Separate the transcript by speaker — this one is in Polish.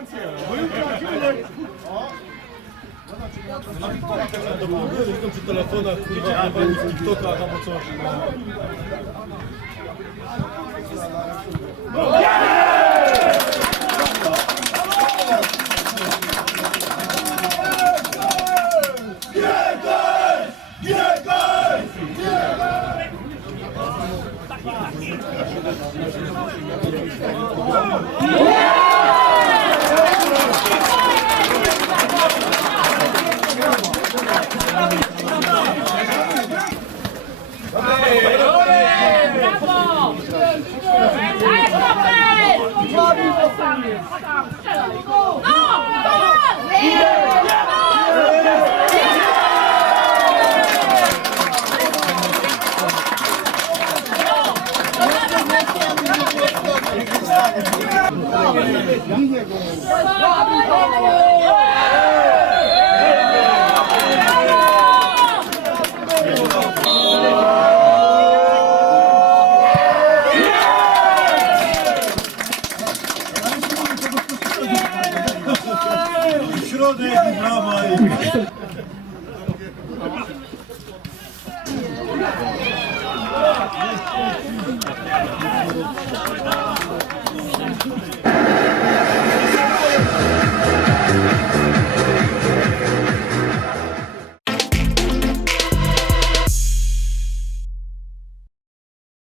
Speaker 1: Jestem przy telefonach, kurwa, albo z TikToka, albo coś. Yeah! 양재고 네.
Speaker 2: Bravo
Speaker 1: aí. Bravo aí.